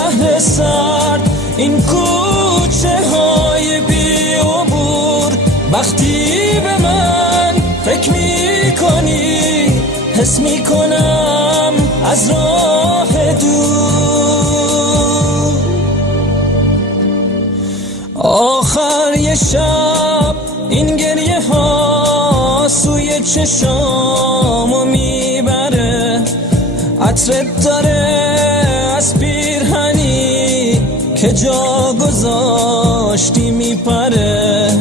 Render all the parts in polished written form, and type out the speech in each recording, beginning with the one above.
شهر سرد، این کوچه های بی عبور. وقتی به من فکر میکنی حس میکنم از راه دور. آخر یه شب این گریه ها سوی چشامو میبره، عطرت داره از پیرهنی که جا گذاشتی میپره.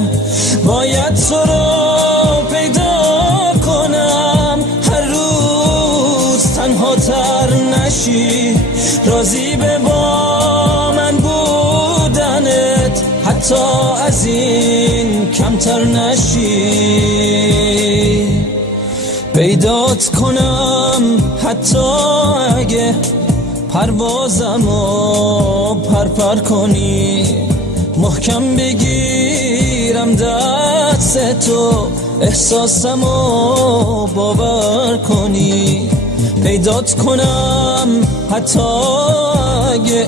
باید تو رو پیدا کنم هر روز تنها تر نشی، راضی به با من بودنت حتی از این کمتر نشی. پیدات کنم حتی اگه پروازمو پرپر کنی، محکم بگیرم دست تو احساسمو باور کنی. پیدات کنم حتی اگه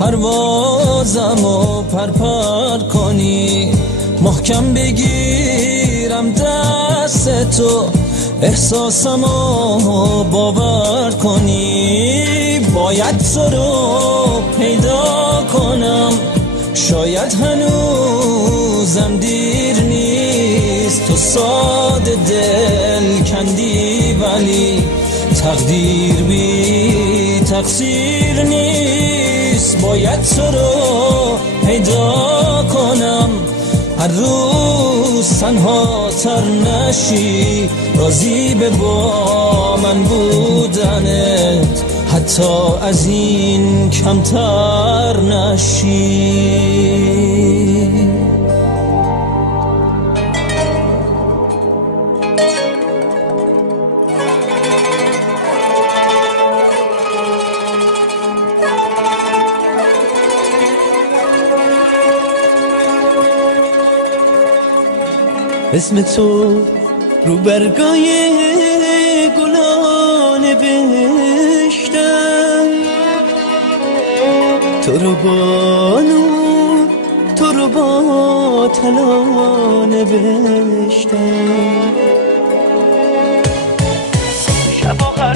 پروازمو پرپر کنی، محکم بگیرم دست تو احساسمو باور کنی. باید تو رو پیدا کنم، شاید هنوزم دیر نیست. تو ساده دل کندی ولی تقدیر بی تقصیر نیست. باید تو رو پیدا کنم هر روز تنها تر نشی، راضی به با من بودنت حتی از این کمتر نشی. اسم تو رو برگای گلا نوشتم، تو رو با نور تو رو با طلا نوشتم.